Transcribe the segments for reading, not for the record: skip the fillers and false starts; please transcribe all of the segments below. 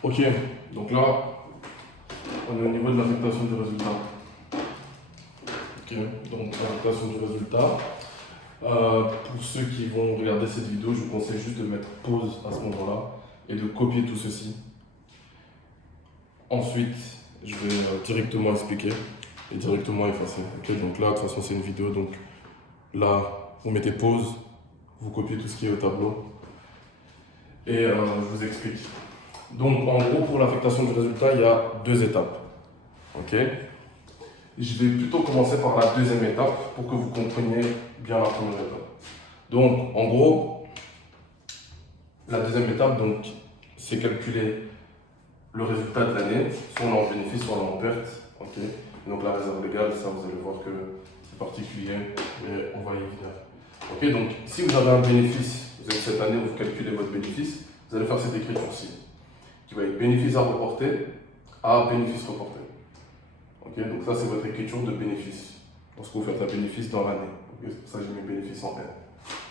Ok, donc là, on est au niveau de l'affectation du résultat. Ok, donc l'affectation du résultat. Pour ceux qui vont regarder cette vidéo, je vous conseille juste de mettre pause à ce moment-là et de copier tout ceci. Ensuite, je vais directement expliquer et directement effacer. Ok, donc là, de toute façon, c'est une vidéo, donc là, vous mettez pause, vous copiez tout ce qui est au tableau et je vous explique. Donc, en gros, pour l'affectation du résultat, il y a deux étapes. Ok. Je vais plutôt commencer par la deuxième étape pour que vous compreniez bien la première étape. Donc, en gros, la deuxième étape, donc, c'est calculer le résultat de l'année, soit on est en bénéfice, soit on est en perte. Ok. Donc, la réserve légale, ça, vous allez voir que c'est particulier, mais on va y venir. Ok. Donc, si vous avez un bénéfice, vous avez cette année, vous calculez votre bénéfice, vous allez faire cette écriture-ci, qui va être bénéfice à reporter à bénéfice reporté. Ok, donc ça, c'est votre écriture de bénéfice. Lorsque vous faites un bénéfice dans l'année. Okay, c'est pour ça que j'ai mis bénéfice en N.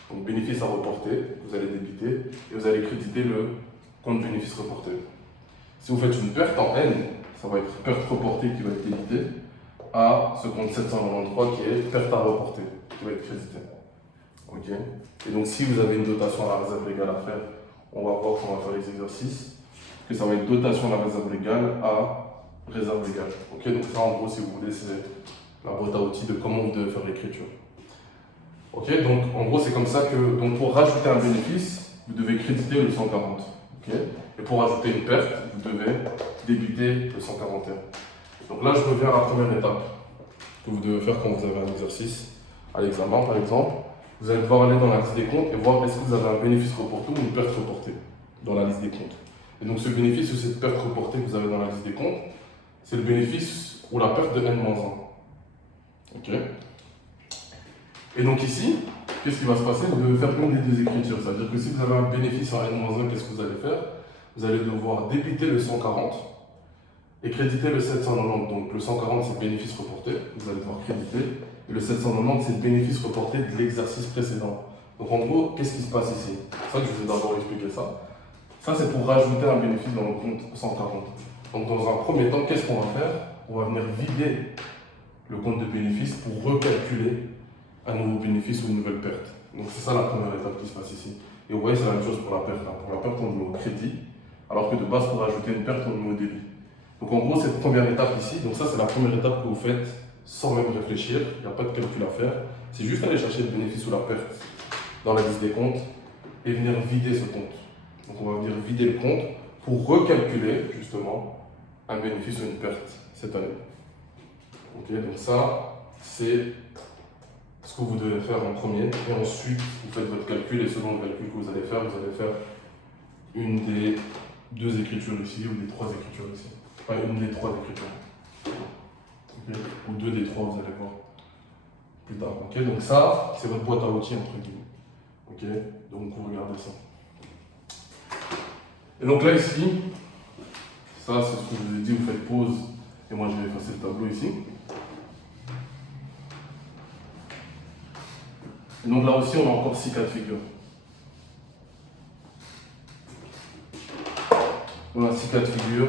Donc bénéfice à reporter, vous allez débiter et vous allez créditer le compte bénéfice reporté. Si vous faites une perte en N, ça va être perte reportée qui va être débitée à ce compte 793 qui est perte à reporter, qui va être crédité. Ok. Et donc si vous avez une dotation à la réserve légale à faire, on va voir quand on va faire les exercices, que ça va être dotation à la réserve légale à réserve légale. Ok, donc ça en gros, si vous voulez, c'est la boîte à outils de comment vous devez faire l'écriture. Ok, donc en gros, c'est comme ça que, donc pour rajouter un bénéfice, vous devez créditer le 140. Ok, et pour rajouter une perte, vous devez débiter le 141. Donc là, je reviens à la première étape que vous devez faire quand vous avez un exercice à l'examen, par exemple. Vous allez devoir aller dans la liste des comptes et voir est-ce que vous avez un bénéfice reporté ou une perte reportée dans la liste des comptes. Et donc ce bénéfice ou cette perte reportée que vous avez dans la liste des comptes, c'est le bénéfice ou la perte de N-1. Ok. Et donc ici, qu'est-ce qui va se passer? Vous devez faire une des deux écritures. C'est-à-dire que si vous avez un bénéfice en N-1, qu'est-ce que vous allez faire? Vous allez devoir débiter le 140 et créditer le 790. Donc le 140, c'est le bénéfice reporté. Vous allez devoir créditer. Et le 790, c'est le bénéfice reporté de l'exercice précédent. Donc en gros, qu'est-ce qui se passe ici? C'est ça que je vous ai d'abord expliqué ça. Ça, c'est pour rajouter un bénéfice dans le compte 140. Donc dans un premier temps, qu'est-ce qu'on va faire? On va venir vider le compte de bénéfice pour recalculer un nouveau bénéfice ou une nouvelle perte. Donc c'est ça la première étape qui se passe ici. Et vous voyez, c'est la même chose pour la perte. Pour la perte, on le met au crédit, alors que de base, pour rajouter une perte, on le met au débit. Donc en gros, cette première étape ici, donc ça c'est la première étape que vous faites sans même réfléchir, il n'y a pas de calcul à faire. C'est juste aller chercher le bénéfice ou la perte dans la liste des comptes et venir vider ce compte. Donc on va venir vider le compte pour recalculer justement un bénéfice ou une perte cette année. Ok, donc ça, c'est ce que vous devez faire en premier. Et ensuite, vous faites votre calcul et selon le calcul que vous allez faire une des deux écritures ici ou des trois écritures ici. Enfin, une des trois écritures. Okay. Ou deux des trois, vous allez voir plus tard. Ok, donc ça, c'est votre boîte à outils entre guillemets. Ok, donc vous regardez ça. Et donc là, ici, ça, c'est ce que je vous ai dit, vous faites pause. Et moi, je vais effacer le tableau ici. Et donc là aussi, on a encore 6 cas de figure. On a 6 cas de figure.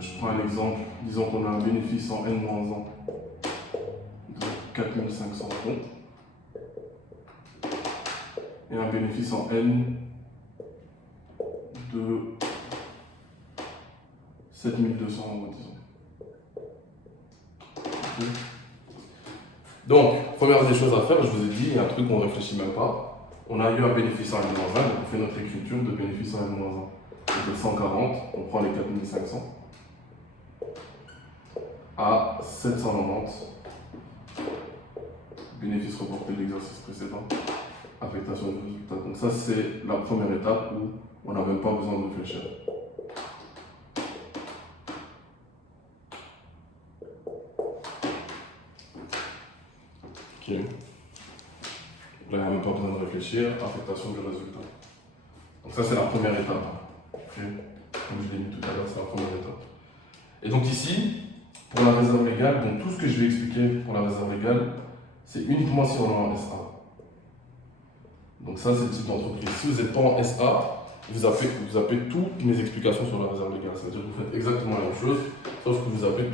Je prends un exemple. Disons qu'on a un bénéfice en N-1 de 4500 euros. Et un bénéfice en N de 7200 euros, disons. Okay. Donc, première des choses à faire, je vous ai dit, il y a un truc qu'on ne réfléchit même pas. On a eu un bénéfice en N-1, donc on fait notre écriture de bénéfice en N-1. Donc le 140, on prend les 4500 à 790, bénéfice reporté de l'exercice précédent, affectation de résultat. Donc ça, c'est la première étape où on n'a même pas besoin de réfléchir. Ok. Là, il n'y a même pas besoin de réfléchir, affectation du résultat. Donc ça, c'est la première étape. Okay. Comme je l'ai dit tout à l'heure, c'est la première étape. Et donc ici, pour la réserve légale, donc tout ce que je vais expliquer pour la réserve légale, c'est uniquement si on est en SA. Donc ça, c'est le type d'entreprise. Si vous n'êtes pas en SA vous zappez toutes mes explications sur la réserve légale. Ça veut dire que vous faites exactement la même chose, sauf que vous zappez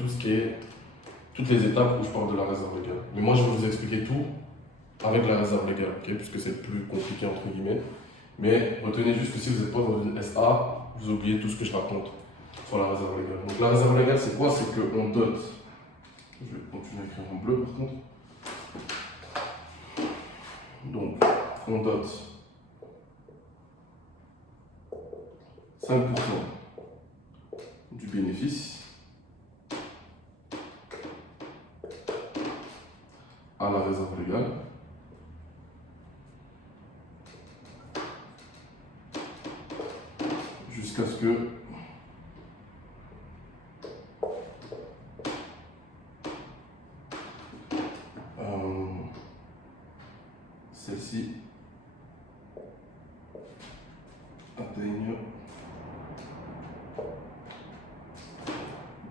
toutes les étapes où je parle de la réserve légale. Mais moi, je vais vous expliquer tout avec la réserve légale, okay, puisque c'est le plus compliqué entre guillemets. Mais retenez juste que si vous n'êtes pas dans une SA, vous oubliez tout ce que je raconte sur la réserve légale. Donc la réserve légale, c'est quoi? C'est qu'on dote. Je vais continuer à écrire en bleu par contre. Donc, on dote 5% du bénéfice à la réserve légale jusqu'à ce que celle-ci atteigne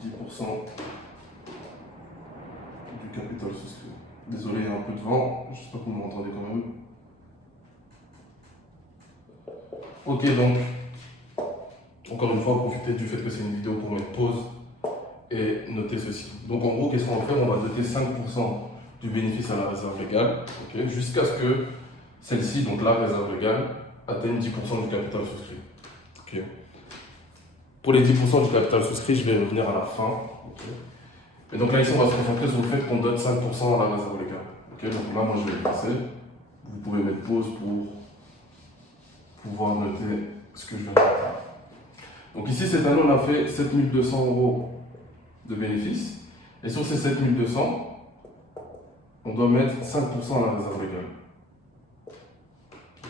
10% du capital souscrit. Désolé, il y a un peu de vent, j'espère que vous m'entendez quand même. Ok, donc, encore une fois, profitez du fait que c'est une vidéo pour mettre pause et noter ceci. Donc en gros, qu'est-ce qu'on va faire? On va doter 5% du bénéfice à la réserve légale, okay, jusqu'à ce que celle-ci, donc la réserve légale, atteigne 10% du capital souscrit. Okay. Pour les 10% du capital souscrit, je vais revenir à la fin. Okay. Et donc là, ici, on va se concentrer sur le fait qu'on donne 5% à la réserve légale. Okay. Donc là, moi, je vais passer. Vous pouvez mettre pause pour pouvoir noter ce que je viens de faire. Donc ici, cette année, on a fait 7 200 € de bénéfice. Et sur ces 7 200, on doit mettre 5% à la réserve légale.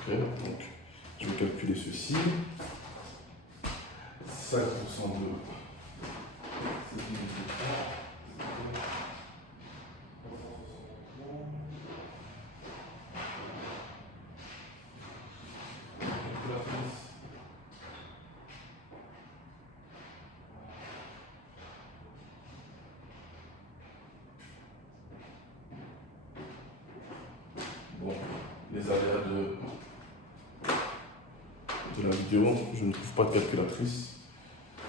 Ok, donc je vais calculer ceci. 5% de 7 200. Bon, les aléas de la vidéo, je ne trouve pas de calculatrice.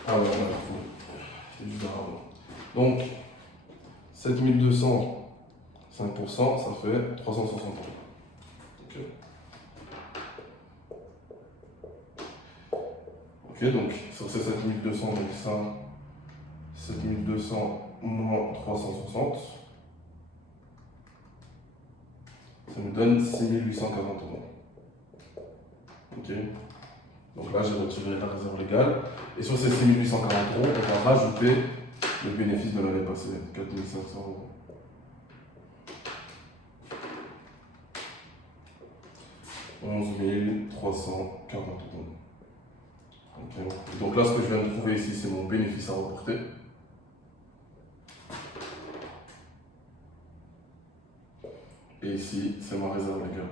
Ah ouais, on a trouvé. C'est juste avant. Donc, 7200, 5%, ça fait 360 €. Ok. Ok, donc sur ces 7200, donc ça, 7200 moins 360, ça nous donne 6840 €. Ok. Donc là, j'ai retiré la réserve légale. Et sur ces 6840 €, on va rajouter le bénéfice de l'année passée, 4500 €. « 11 340 €. Okay. Donc là, ce que je viens de trouver ici, c'est mon bénéfice à reporter. Et ici, c'est ma réserve légale.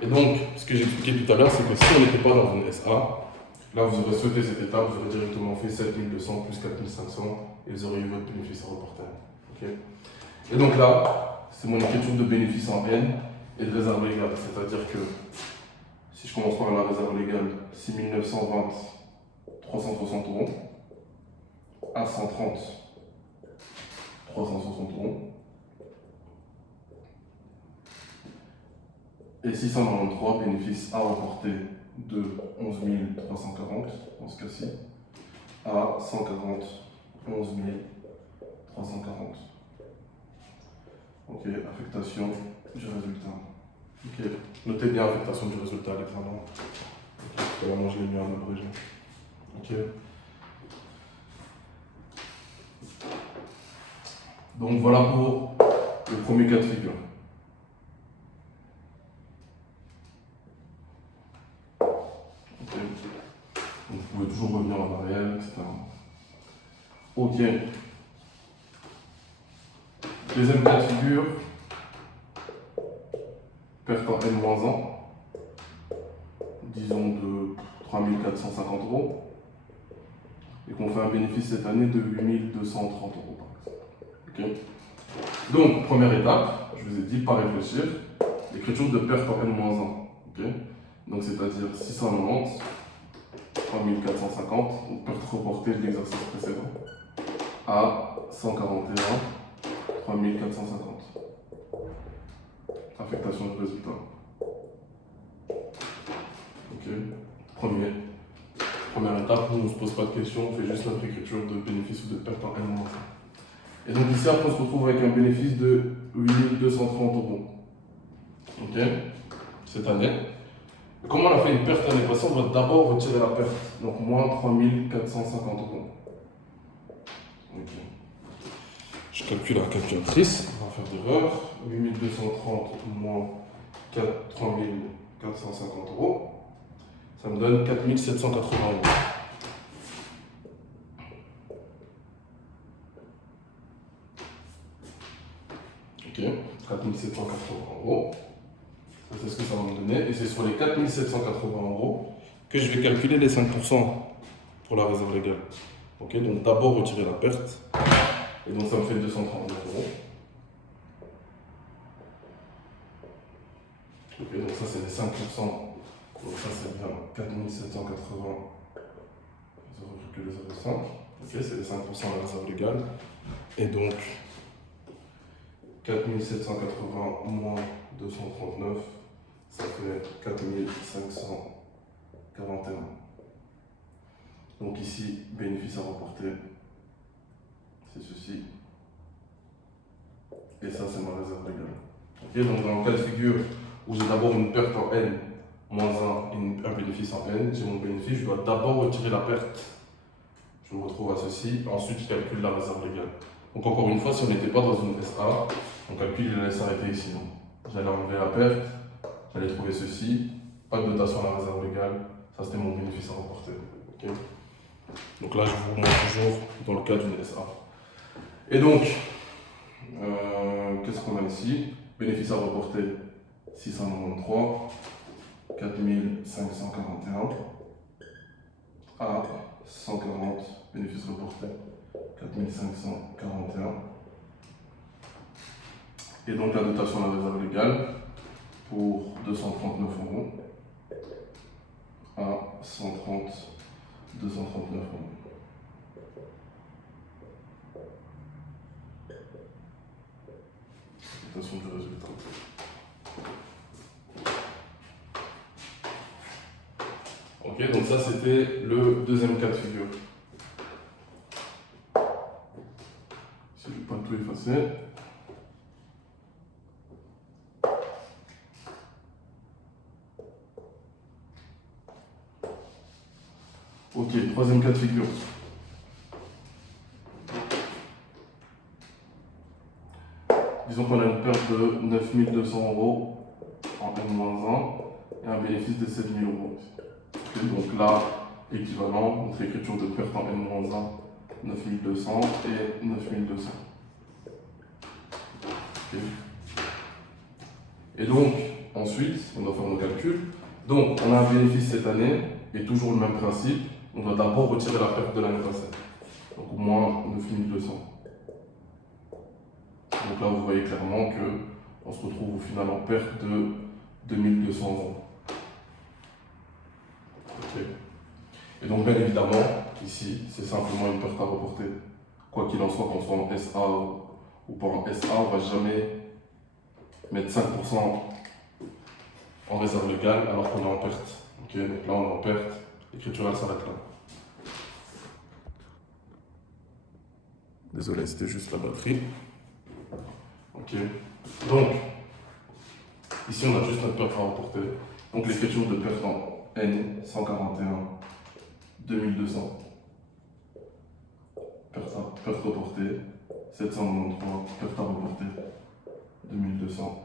Et donc, ce que j'expliquais tout à l'heure, c'est que si on n'était pas dans une SA, là, vous aurez sauté cette étape, vous aurez directement fait 7200 plus 4500 et vous aurez eu votre bénéfice à reporter. Okay. Et donc là, c'est mon écriture de bénéfice en N et de réserve légale. C'est-à-dire que si je commence par la réserve légale, 6920, 360 €, à 130, 360 €, et 693, bénéfice à reporter de 11 340, dans ce cas-ci, à 140, 11 340. Ok, affectation du résultat. Ok, notez bien affectation du résultat à l'examen. Okay. Vraiment, je l'ai mis en abrégé. Ok. Donc voilà pour le premier cas de figure. Okay. Donc, vous pouvez toujours revenir en arrière, etc. Ok. Deuxième cas de figure. Perte en N-1, disons de 3450 €, et qu'on fait un bénéfice cette année de 8230 € par exemple. Okay. Donc, première étape, je vous ai dit, pas réfléchir, l'écriture de perte en N-1. Okay. Donc c'est-à-dire 690, 3450, donc perte reportée de l'exercice précédent, à 141, 3450. Affectation de résultat. Ok. Première étape, nous on ne se pose pas de questions, on fait juste notre écriture de bénéfice ou de perte en N-1. Et donc ici après on se retrouve avec un bénéfice de 8230 euros. Ok. Cette année. Et comme on a fait une perte l'année passée, on va d'abord retirer la perte. Donc moins 3450 euros. Ok. Je calcule la calculatrice, on va faire d'erreur. 8230 moins 3450 euros. Ça me donne 4780 euros. Ok, 4780 euros. Ça, c'est ce que ça va me donner. Et c'est sur les 4780 euros que je vais calculer les 5% pour la réserve légale. Ok, donc d'abord retirer la perte. Et donc ça me fait 239 euros. Ok, donc ça c'est les 5%. Donc ça c'est bien 4780, 0,05. Ok, c'est les 5% à la réserve légale. Et donc 4780 moins 239, ça fait 4541. Donc ici, bénéfice à reporter, c'est ceci. Et ça, c'est ma réserve légale. Ok, donc dans le cas de figure où j'ai d'abord une perte en N moins 1 et un bénéfice en N, j'ai mon bénéfice, je dois d'abord retirer la perte. Je me retrouve à ceci, ensuite je calcule la réserve légale. Donc encore une fois, si on n'était pas dans une SA, mon calcul il allait s'arrêter ici. J'allais enlever la perte, j'allais trouver ceci, pas de dotation à la réserve légale, ça c'était mon bénéfice à reporter. Okay. Donc là, je vous montre toujours dans le cas d'une SA. Et donc, qu'est-ce qu'on a ici? Bénéfice à reporter 693, 4541 à 140, bénéfice reporté 4541. Et donc la dotation à la réserve légale pour 239 euros à 130, 239 euros. Dotation du résultat. Ok, donc ça c'était le deuxième cas de figure. Si je ne vais pas tout effacer. Ok, troisième cas de figure. Disons qu'on a une perte de 9200 euros en N-1 et un bénéfice de 7000 euros. Okay, donc là, équivalent, notre écriture de perte en N-1, 9200 et 9200. Okay. Et donc, ensuite, on doit faire nos calculs. Donc, on a un bénéfice cette année, et toujours le même principe, on doit d'abord retirer la perte de l'année passée. Donc, au moins 9200. Donc là, vous voyez clairement qu'on se retrouve au final en perte de 2200 euros. Okay. Et donc, bien évidemment, ici, c'est simplement une perte à reporter. Quoi qu'il en soit, qu'on soit en SA ou pas en SA, on ne va jamais mettre 5% en réserve légale alors qu'on est en perte. Okay, donc là, on est en perte, l'écriture elle s'arrête là. Désolé, c'était juste la batterie. Ok, donc, ici on a juste notre perte à reporter. Donc l'écriture de perte en N 141 2200. Perte reportée 793, perte à reporter 2200.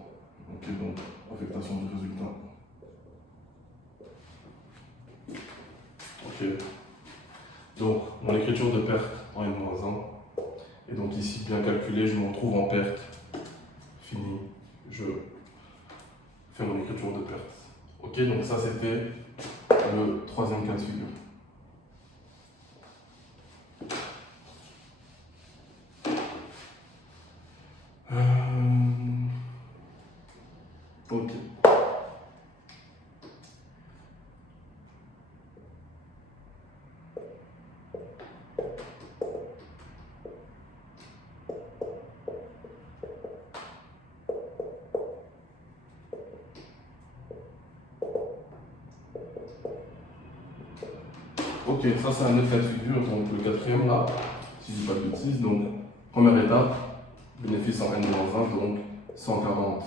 Ok, donc affectation du résultat. Ok. Donc, mon écriture de perte en N-1. Et donc ici, bien calculé, je me retrouve en perte. Fini. Je fais mon écriture de perte. Ok, donc ça c'était le troisième cas de figure. Ok. Ok, ça c'est un autre cas de figure, donc le quatrième là, si je dis pas de bêtises. Donc, première étape, bénéfice en N-1, donc 140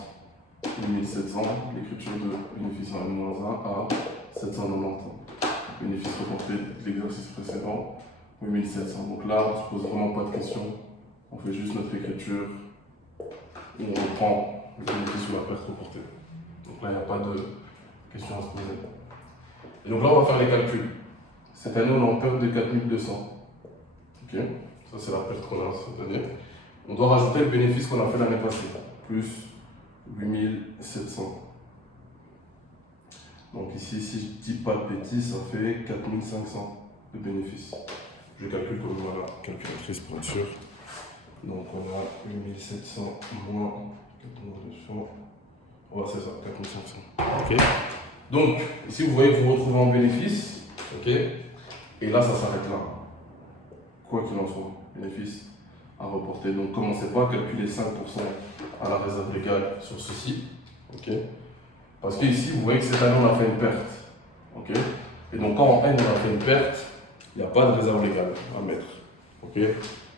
1700, l'écriture de bénéfice en N-1 à 790. Bénéfice reporté de l'exercice précédent, 8700. Donc là, on ne se pose vraiment pas de questions, on fait juste notre écriture, et on reprend le bénéfice ou la perte reportée. Donc là, il n'y a pas de questions à se poser. Et donc là, on va faire les calculs. Cette année, on est en perte de 4200. Ok, ça c'est la perte qu'on a cette année. On doit rajouter le bénéfice qu'on a fait l'année passée, plus 8700. Donc ici, si je ne dis pas de bêtises, ça fait 4500 de bénéfice. Je calcule comme la calculatrice pour être sûr. Donc on a 8700 moins 4200. Ouais, c'est ça, 4500. Ok. Donc, ici, vous voyez que vous vous retrouvez en bénéfice. Ok. Et là, ça s'arrête là. Quoi qu'il en soit, bénéfice à reporter. Donc, commencez pas à calculer 5% à la réserve légale sur ceci. Ok. Parce qu'ici, vous voyez que cette année, on a fait une perte. Ok. Et donc, quand en N, on a fait une perte, il n'y a pas de réserve légale à mettre. Ok.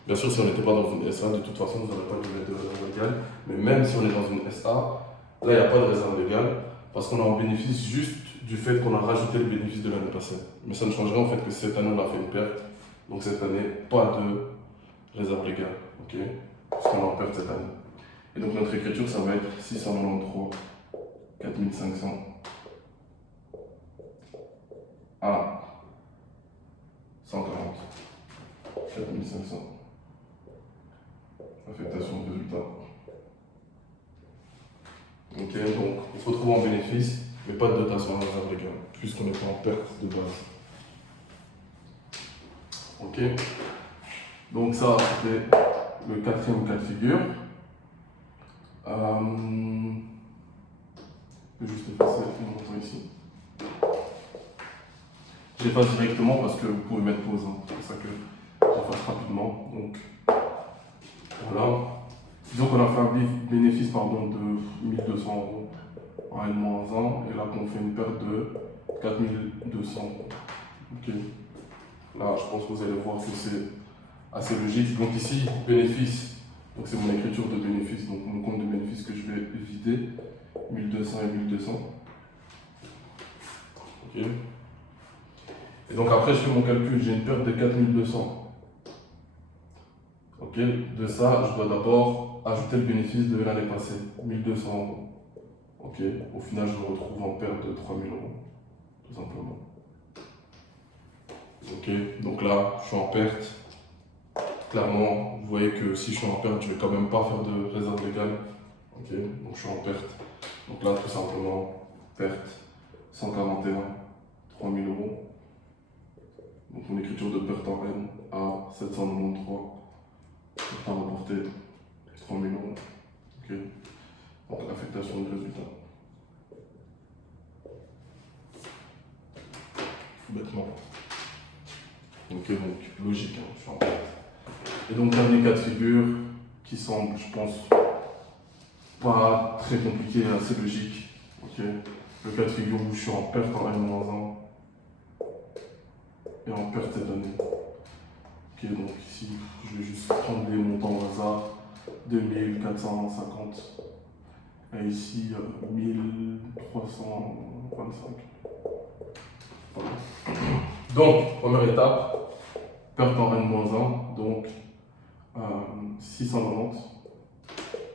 Bien sûr, si on n'était pas dans une SA, de toute façon, vous n'aurez pas dû mettre de réserve légale. Mais même si on est dans une SA, là, il n'y a pas de réserve légale. Parce qu'on est en bénéfice juste du fait qu'on a rajouté le bénéfice de l'année passée. Mais ça ne changerait en fait que cette année, on a fait une perte. Donc, cette année, pas de réserve légale. Ok. Parce qu'on est en perte cette année. Et donc, notre écriture, ça va être 693 4500 à 140 4500. Affectation de résultat. Ok, donc on se retrouve en bénéfice, mais pas de dotation en réserve légale, puisqu'on n'est pas en perte de base. Ok, donc ça c'était le quatrième cas de figure. Je vais juste effacer mon montant ici. J'efface directement parce que vous pouvez mettre pause, hein. C'est pour ça que j'efface rapidement. Donc voilà. Disons qu'on a fait un bénéfice de 1200 euros en N-1 et là qu'on fait une perte de 4200. Ok. Là, je pense que vous allez voir que c'est assez logique. Donc ici, bénéfice. Donc c'est mon écriture de bénéfice, donc mon compte de bénéfice que je vais vider. 1200 et 1200. Ok. Et donc après, je fais mon calcul. J'ai une perte de 4200. Ok. De ça, je dois d'abord ajouter le bénéfice de l'année passée. 1200 euros. Ok. Au final, je me retrouve en perte de 3000 euros. Tout simplement. Ok. Donc là, je suis en perte. Clairement, vous voyez que si je suis en perte, je ne vais quand même pas faire de réserve légale. Ok. Donc je suis en perte. Donc là, tout simplement, perte 141, 3000 euros. Donc mon écriture de perte en N à 793, perte à reporter 3000 euros. Ok. Donc affectation de résultat. Bêtement. Ok, donc logique, hein, je suis en perte. Et donc dernier cas de figure qui semble, je pense, pas très compliqué, assez logique. Ok. Le cas de figure où je suis en perte en N-1 et en perte cette année. Ok, donc ici, je vais juste prendre des montants au hasard. 2450. Et ici, 1325. Voilà. Donc, première étape, perte en N-1, donc 690,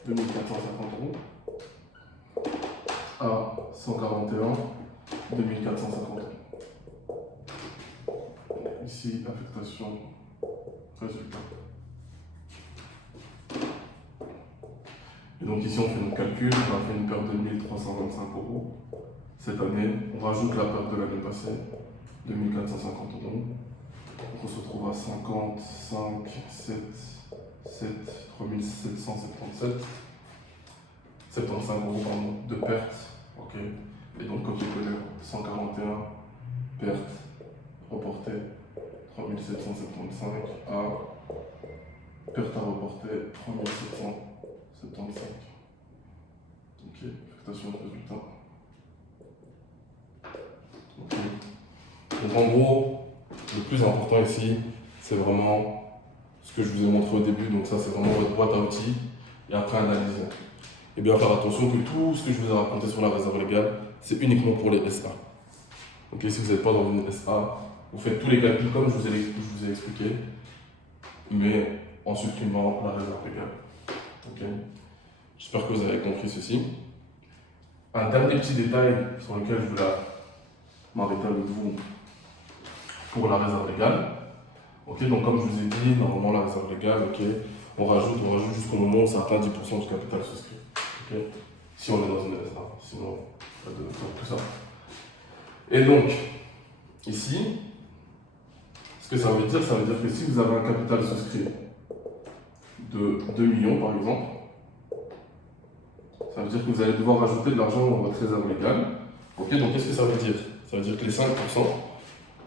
2450 euros, à 141, 2450 euros. Ici, affectation, résultat. Et donc ici, on fait notre calcul, on a fait une perte de 1325 euros. Cette année, on rajoute la perte de l'année passée, 2450 euros. Donc on se retrouve à 55, 7, 7, 3777. 75 euros de perte. Ok. Et donc, comme je connais, 141 perte reportée, 3775 à perte à reporter, 3775. Ok, affectation de résultat. Ok. Donc en gros, le plus important ici, c'est vraiment ce que je vous ai montré au début. Donc ça, c'est vraiment votre boîte à outils. Et après, analyser. Et bien faire attention que tout ce que je vous ai raconté sur la réserve légale, c'est uniquement pour les SA. Ok, si vous n'êtes pas dans une SA, vous faites tous les calculs comme je vous ai expliqué, mais en supprimant la réserve légale. Ok. J'espère que vous avez compris ceci. Un dernier petit détail sur lequel je voulais m'arrêter avec vous pour la réserve légale. Ok, donc comme je vous ai dit, normalement la réserve légale, ok, on rajoute jusqu'au moment où ça atteint 10% du capital souscrit. Ok, si on est dans une SA, sinon pas de tout ça. Et donc, ici, ce que ça veut dire que si vous avez un capital souscrit de 2 millions par exemple, ça veut dire que vous allez devoir rajouter de l'argent dans votre réserve légale. Ok, donc qu'est-ce que ça veut dire? Ça veut dire que les 5%,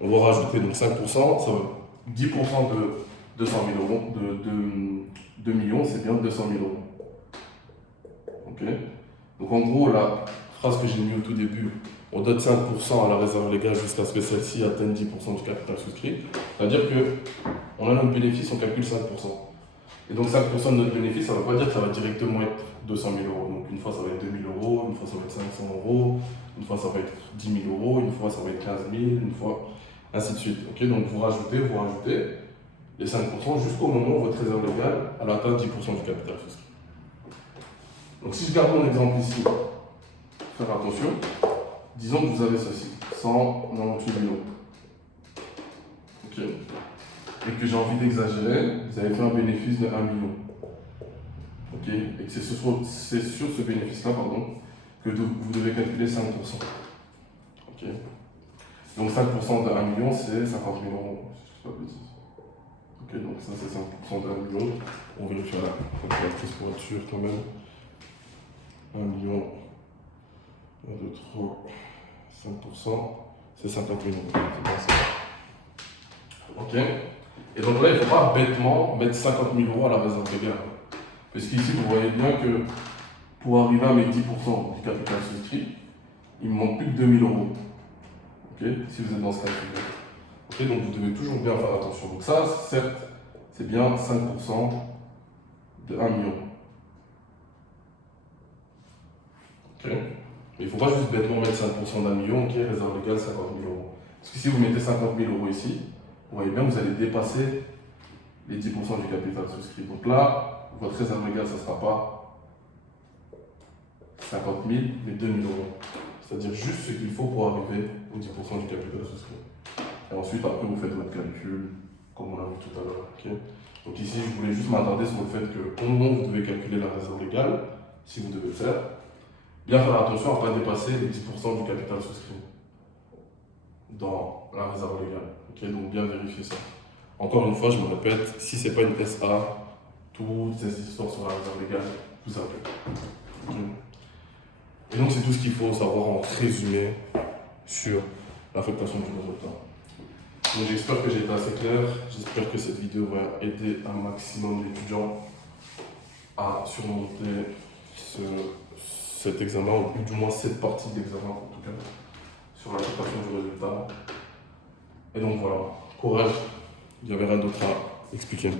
on va rajouter donc 5%, ça veut 10% de 200 000 euros, de 2 millions, c'est bien 200 000 euros. Ok, donc en gros, la phrase que j'ai mis au tout début, on donne 5% à la réserve légale jusqu'à ce que celle-ci atteigne 10% du capital souscrit. C'est-à-dire qu'on a notre bénéfice, on calcule 5%. Et donc 5% de notre bénéfice, ça ne veut pas dire que ça va directement être 200 000 euros. Donc une fois ça va être 2 000 euros, une fois ça va être 500 euros, une fois ça va être 10 000 euros, une fois ça va être 15 000, une fois ainsi de suite. Ok, donc vous rajoutez les 5% jusqu'au moment où votre réserve légale elle atteint 10% du capital souscrit. Donc si je garde mon exemple ici, faire attention, disons que vous avez ceci, 198 000 euros. Ok, et que j'ai envie d'exagérer, vous avez fait un bénéfice de 1 million. Ok, et que c'est sur ce bénéfice-là, pardon, que vous devez calculer 5%. Ok, donc 5% de 1 million, c'est 50 000 euros, si je ne dis pas de bêtises. Ok, donc ça c'est 5% de 1 million. On vérifie la calculatrice pour être sûr quand même. 1 million, 1, 2, 3, 5%, c'est 50 000 euros. C'est bien ça. Ok, et donc là, il ne faut pas bêtement mettre 50 000 euros à la réserve légale. Parce qu'ici, vous voyez bien que pour arriver à mes 10% du capital souscrit, il me manque plus que 2 000 euros. Ok, si vous êtes dans ce cas de figure. Ok, donc vous devez toujours bien faire attention. Donc ça, certes, c'est bien 5% de 1 million. Ok, mais il ne faut pas juste bêtement mettre 5% d'1 million, ok, réserve légale 50 000 euros. Parce que si vous mettez 50 000 euros ici, vous voyez bien que vous allez dépasser les 10% du capital souscrit. Donc là, votre réserve légale, ça ne sera pas 50 000, mais 2 000 euros. C'est-à-dire juste ce qu'il faut pour arriver au 10% du capital souscrit. Et ensuite, après, vous faites votre calcul, comme on l'a vu tout à l'heure. Okay, donc ici, je voulais juste m'attarder sur le fait qu'au moment où vous devez calculer la réserve légale, si vous devez le faire, bien faire attention à ne pas dépasser les 10% du capital souscrit dans la réserve légale. Okay, donc bien vérifier ça. Encore une fois, je me répète, si ce n'est pas une SA, toutes ces histoires sur la réserve légale, vous savez. Okay. Et donc c'est tout ce qu'il faut savoir en résumé sur l'affectation du résultat. Donc j'espère que j'ai été assez clair, j'espère que cette vidéo va aider un maximum d'étudiants à surmonter cet examen, ou du moins cette partie de l'examen en tout cas, sur l'affectation du résultat. Et donc voilà, courage, il n'y avait rien d'autre à expliquer.